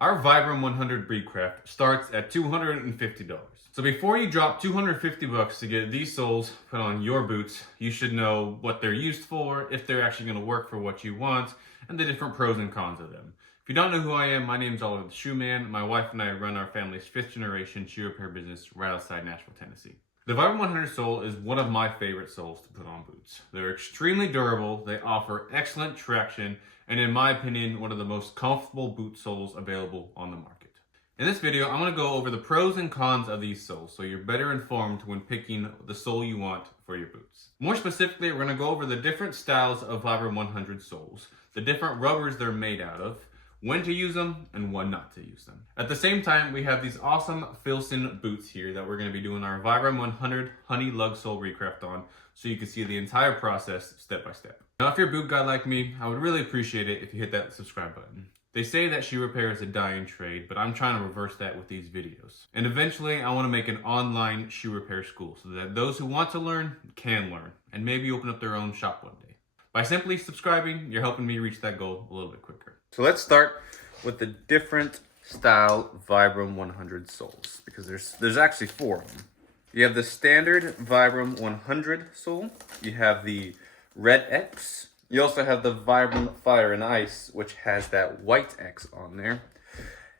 Our Vibram 100 Breedcraft starts at $250. So before you drop $250 to get these soles put on your boots, you should know what they're used for, if they're actually going to work for what you want, and the different pros and cons of them. If you don't know who I am, my name's Oliver the Shoe Man. My wife and I run our family's 5th generation shoe repair business right outside Nashville, Tennessee. The Vibram 100 sole is one of my favorite soles to put on boots. They're extremely durable, they offer excellent traction, and in my opinion, one of the most comfortable boot soles available on the market. In this video, I'm going to go over the pros and cons of these soles so you're better informed when picking the sole you want for your boots. More specifically, we're going to go over the different styles of Vibram 100 soles, the different rubbers they're made out of, when to use them, and when not to use them. At the same time, we have these awesome Filson boots here that we're going to be doing our Vibram 100 Honey Lug Sole Recraft on, so you can see the entire process step by step. Now, if you're a boot guy like me, I would really appreciate it if you hit that subscribe button. They say that shoe repair is a dying trade, but I'm trying to reverse that with these videos. And eventually, I want to make an online shoe repair school so that those who want to learn can learn, and maybe open up their own shop one day. By simply subscribing, you're helping me reach that goal a little bit quicker. So let's start with the different style Vibram 100 soles, because there's actually 4 of them. You have the standard Vibram 100 sole, you have the Red X, you also have the Vibram Fire and Ice, which has that white X on there,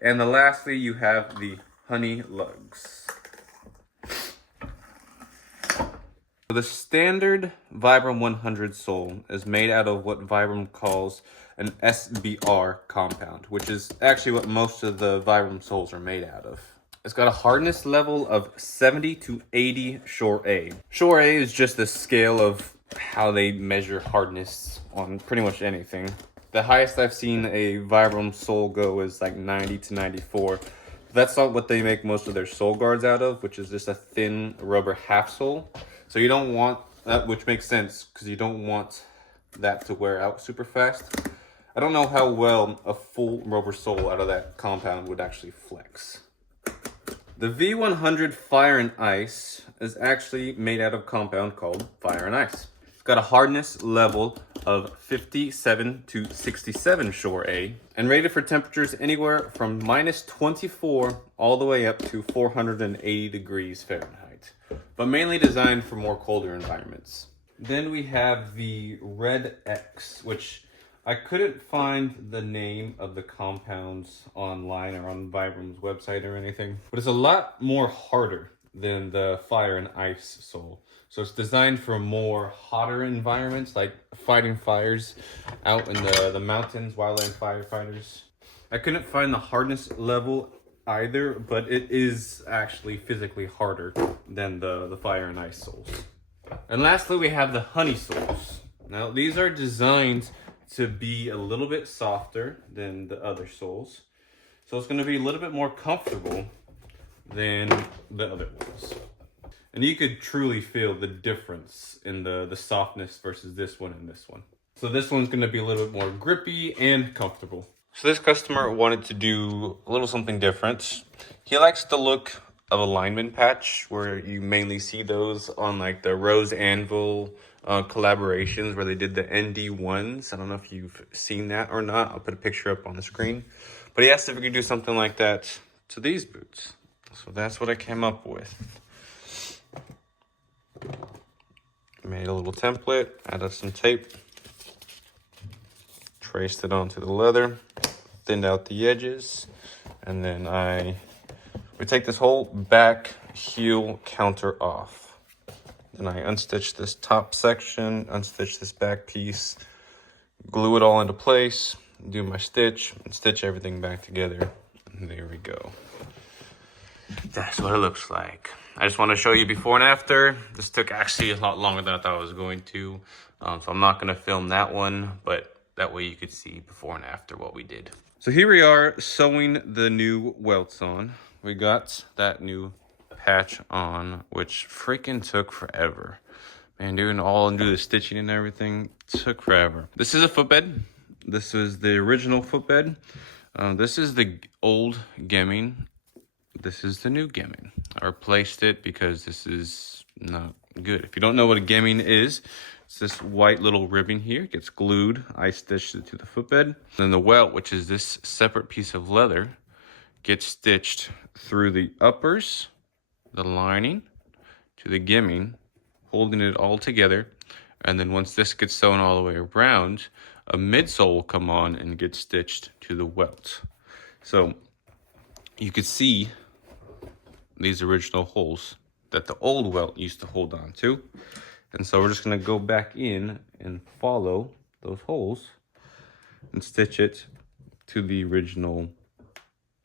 and then lastly you have the Honey Lugs. The standard Vibram 100 sole is made out of what Vibram calls an SBR compound, which is actually what most of the Vibram soles are made out of. It's got a hardness level of 70 to 80 Shore A. Shore A is just the scale of how they measure hardness on pretty much anything. The highest I've seen a Vibram sole go is like 90 to 94. That's not what they make most of their sole guards out of, which is just a thin rubber half sole. So you don't want that, which makes sense because you don't want that to wear out super fast. I don't know how well a full rubber sole out of that compound would actually flex. The V100 Fire and Ice is actually made out of a compound called Fire and Ice. It's got a hardness level of 57 to 67 Shore A and rated for temperatures anywhere from -24 all the way up to 480 degrees Fahrenheit, but mainly designed for more colder environments. Then we have the Red X, which I couldn't find the name of the compounds online or on Vibram's website or anything, but it's a lot more harder than the Fire and Ice sole. So it's designed for more hotter environments, like fighting fires out in the mountains, wildland firefighters. I couldn't find the hardness level either, but it is actually physically harder than the Fire and Ice soles. And lastly, we have the Honey soles. Now, these are designed to be a little bit softer than the other soles. So it's going to be a little bit more comfortable than the other ones. And you could truly feel the difference in the softness versus this one and this one. So this one's going to be a little bit more grippy and comfortable. So this customer wanted to do a little something different. He likes the look of a lineman patch, where you mainly see those on like the Rose Anvil collaborations where they did the ND1s. I don't know if you've seen that or not. I'll put a picture up on the screen. But he asked if we could do something like that to these boots. So that's what I came up with. Made a little template, added some tape, traced it onto the leather, thinned out the edges, and then we take this whole back heel counter off. Then I unstitch this top section, unstitch this back piece, glue it all into place, do my stitch, and stitch everything back together. And there we go. That's what it looks like. I just want to show you before and after. This took actually a lot longer than I thought it was going to. So I'm not going to film that one, but that way you could see before and after what we did. So here we are sewing the new welts on. We got that new patch on, which freaking took forever. Man, do the stitching and everything took forever. This is a footbed. This is the original footbed. This is the old gemming. This is the new gemming. I replaced it because this is not good. If you don't know what a gemming is, it's this white little ribbon here. It gets glued. I stitched it to the footbed. Then the welt, which is this separate piece of leather, get stitched through the uppers, the lining, to the gimming, holding it all together. And then once this gets sewn all the way around, a midsole will come on and get stitched to the welt. So you could see these original holes that the old welt used to hold on to. And so we're just gonna go back in and follow those holes and stitch it to the original,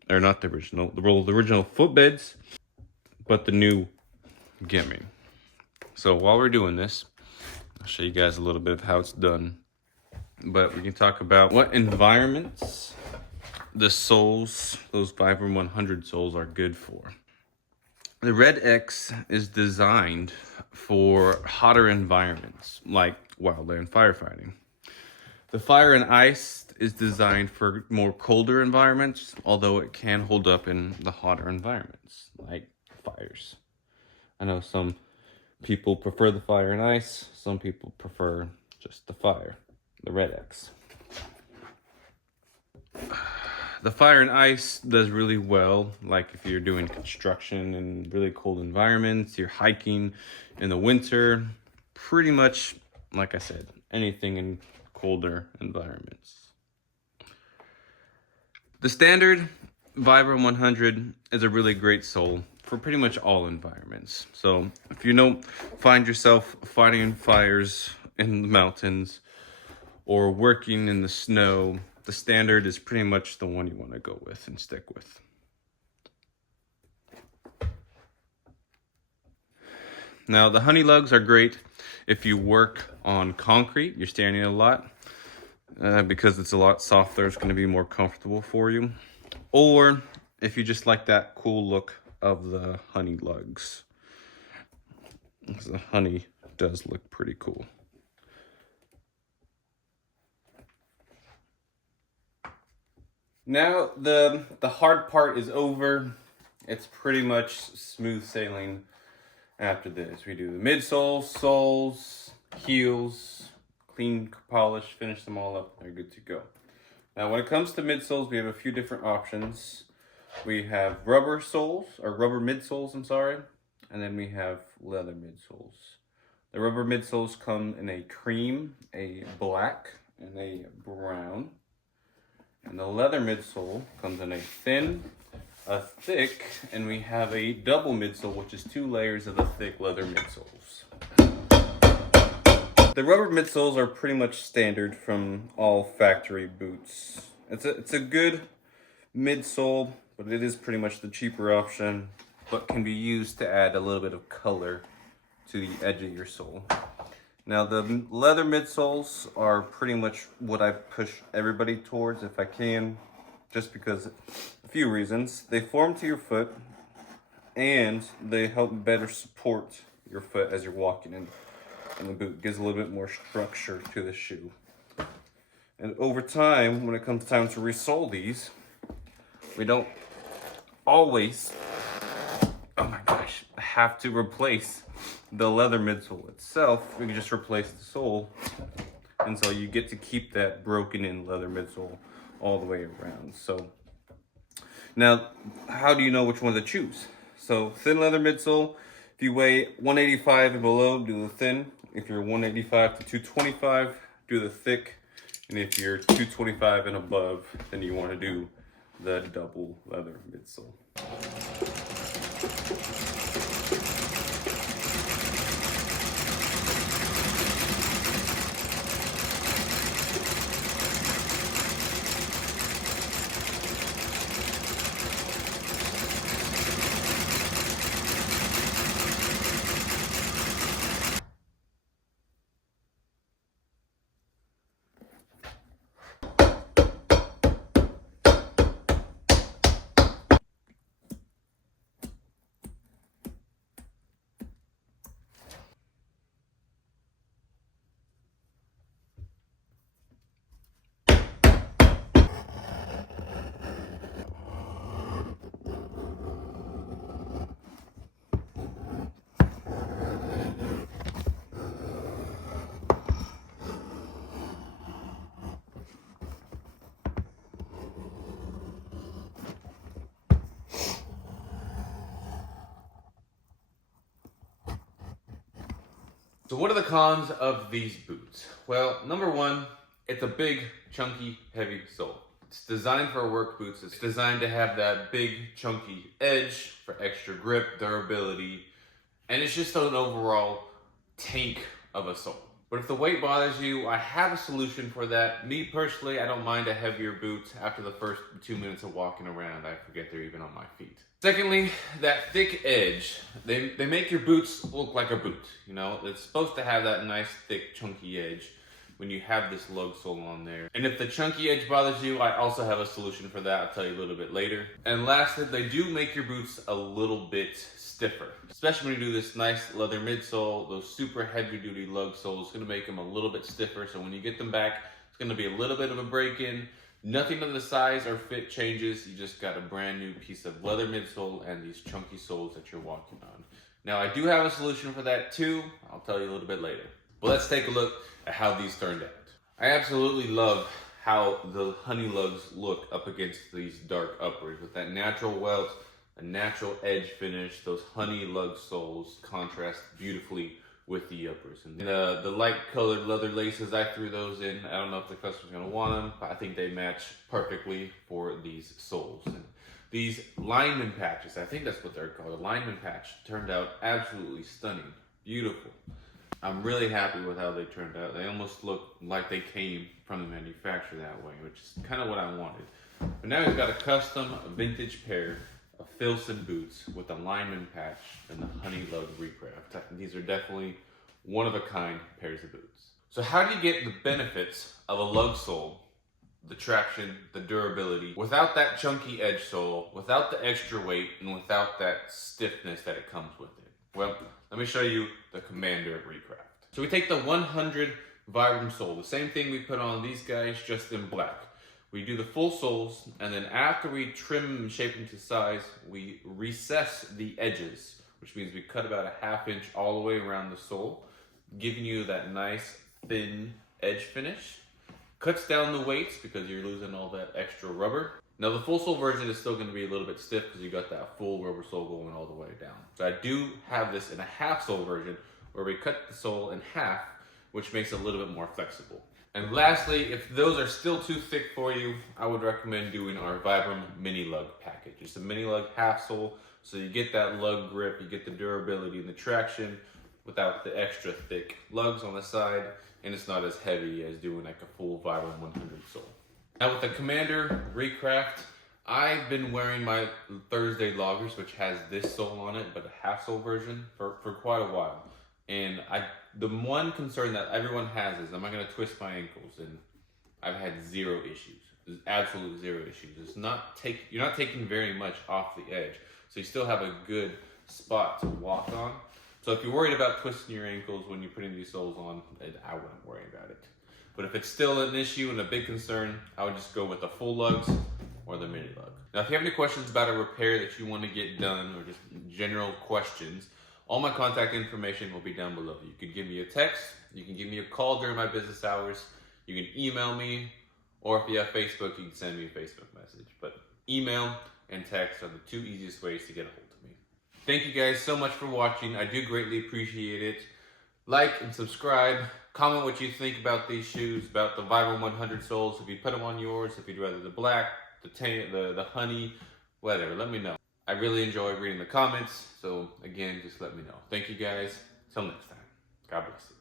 or not the original, the original footbeds, but the new gimming. So while we're doing this, I'll show you guys a little bit of how it's done. But we can talk about what environments the soles, those Vibram 100 soles, are good for. The Red X is designed for hotter environments like wildland firefighting. The Fire and Ice is designed for more colder environments, although it can hold up in the hotter environments like fires. I know some people prefer the Fire and Ice, some people prefer just the fire, the Red X. The Fire and Ice does really well, like if you're doing construction in really cold environments, you're hiking in the winter, pretty much, like I said, anything in colder environments. The standard Vibram 100 is a really great sole for pretty much all environments. So if you don't find yourself fighting fires in the mountains or working in the snow, the standard is pretty much the one you want to go with and stick with. Now the honey lugs are great if you work on concrete, you're standing a lot, because it's a lot softer, it's going to be more comfortable for you. Or if you just like that cool look of the honey lugs. The honey does look pretty cool. Now the hard part is over. It's pretty much smooth sailing after this. We do the midsoles, soles, heels, clean, polish, finish them all up. They're good to go. Now when it comes to midsoles, we have a few different options. We have rubber soles, or rubber midsoles, I'm sorry. And then we have leather midsoles. The rubber midsoles come in a cream, a black, and a brown. And the leather midsole comes in a thin, a thick, and we have a double midsole, which is 2 layers of the thick leather midsoles. The rubber midsoles are pretty much standard from all factory boots. It's a good midsole, but it is pretty much the cheaper option, but can be used to add a little bit of color to the edge of your sole. Now the leather midsoles are pretty much what I push everybody towards if I can, just because a few reasons. They form to your foot and they help better support your foot as you're walking in the boot. It gives a little bit more structure to the shoe. And over time, when it comes time to resole these, we don't always, oh my gosh, have to replace the leather midsole itself. We can just replace the sole, and so you get to keep that broken in leather midsole all the way around. So now, how do you know which one to choose? So thin leather midsole, if you weigh 185 and below, do the thin. If you're 185 to 225, do the thick. And if you're 225 and above, then you want to do the double leather midsole. So what are the cons of these boots? Well, number one, it's a big, chunky, heavy sole. It's designed for work boots. It's designed to have that big, chunky edge for extra grip, durability, and it's just an overall tank of a sole. But if the weight bothers you, I have a solution for that. Me personally, I don't mind a heavier boot. After the first 2 minutes of walking around, I forget they're even on my feet. Secondly, that thick edge. They make your boots look like a boot. You know, it's supposed to have that nice, thick, chunky edge when you have this lug sole on there. And if the chunky edge bothers you, I also have a solution for that. I'll tell you a little bit later. And lastly, they do make your boots a little bit stiffer, especially when you do this nice leather midsole. Those super heavy duty lug soles, it's gonna make them a little bit stiffer. So when you get them back, it's gonna be a little bit of a break-in. Nothing of the size or fit changes. You just got a brand new piece of leather midsole and these chunky soles that you're walking on. Now I do have a solution for that too. I'll tell you a little bit later. But let's take a look at how these turned out. I absolutely love how the honey lugs look up against these dark uppers with that natural welt, a natural edge finish. Those honey lug soles contrast beautifully with the uppers. And the light colored leather laces, I threw those in. I don't know if the customer's gonna want them, but I think they match perfectly for these soles. And these lineman patches, I think that's what they're called, a lineman patch, turned out absolutely stunning, beautiful. I'm really happy with how they turned out. They almost look like they came from the manufacturer that way, which is kind of what I wanted. But now we've got a custom vintage pair of Filson boots with a lineman patch and the honey lug recraft. These are definitely one-of-a-kind pairs of boots. So how do you get the benefits of a lug sole, the traction, the durability, without that chunky edge sole, without the extra weight, and without that stiffness that it comes with it? Well, let me show you the Commander recraft. So we take the 100 Vibram sole, the same thing we put on these guys, just in black. We do the full soles, and then after we trim and shape them to size, we recess the edges, which means we cut about a 1/2 inch all the way around the sole, giving you that nice thin edge finish. Cuts down the weights because you're losing all that extra rubber. Now the full sole version is still going to be a little bit stiff because you got that full rubber sole going all the way down. So I do have this in a half sole version where we cut the sole in half, which makes it a little bit more flexible. And lastly, if those are still too thick for you, I would recommend doing our Vibram mini lug package. It's a mini lug half sole, so you get that lug grip, you get the durability and the traction without the extra thick lugs on the side, and it's not as heavy as doing like a full Vibram 100 sole. Now with the Commander recraft, I've been wearing my Thursday loggers, which has this sole on it, but a half sole version for quite a while. And the one concern that everyone has is, am I going to twist my ankles? And I've had zero issues. There's absolutely zero issues. You're not taking very much off the edge, so you still have a good spot to walk on. So if you're worried about twisting your ankles when you're putting these soles on, I wouldn't worry about it. But if it's still an issue and a big concern, I would just go with the full lugs or the mini lug. Now, if you have any questions about a repair that you want to get done, or just general questions, all my contact information will be down below. You can give me a text, you can give me a call during my business hours, you can email me, or if you have Facebook, you can send me a Facebook message. But email and text are the two easiest ways to get a hold of me. Thank you guys so much for watching. I do greatly appreciate it. Like and subscribe. Comment what you think about these shoes, about the Vibram 100 soles. If you put them on yours, if you'd rather the black, the tan, the honey, whatever, let me know. I really enjoy reading the comments, so again, just let me know. Thank you guys. Till next time. God bless you.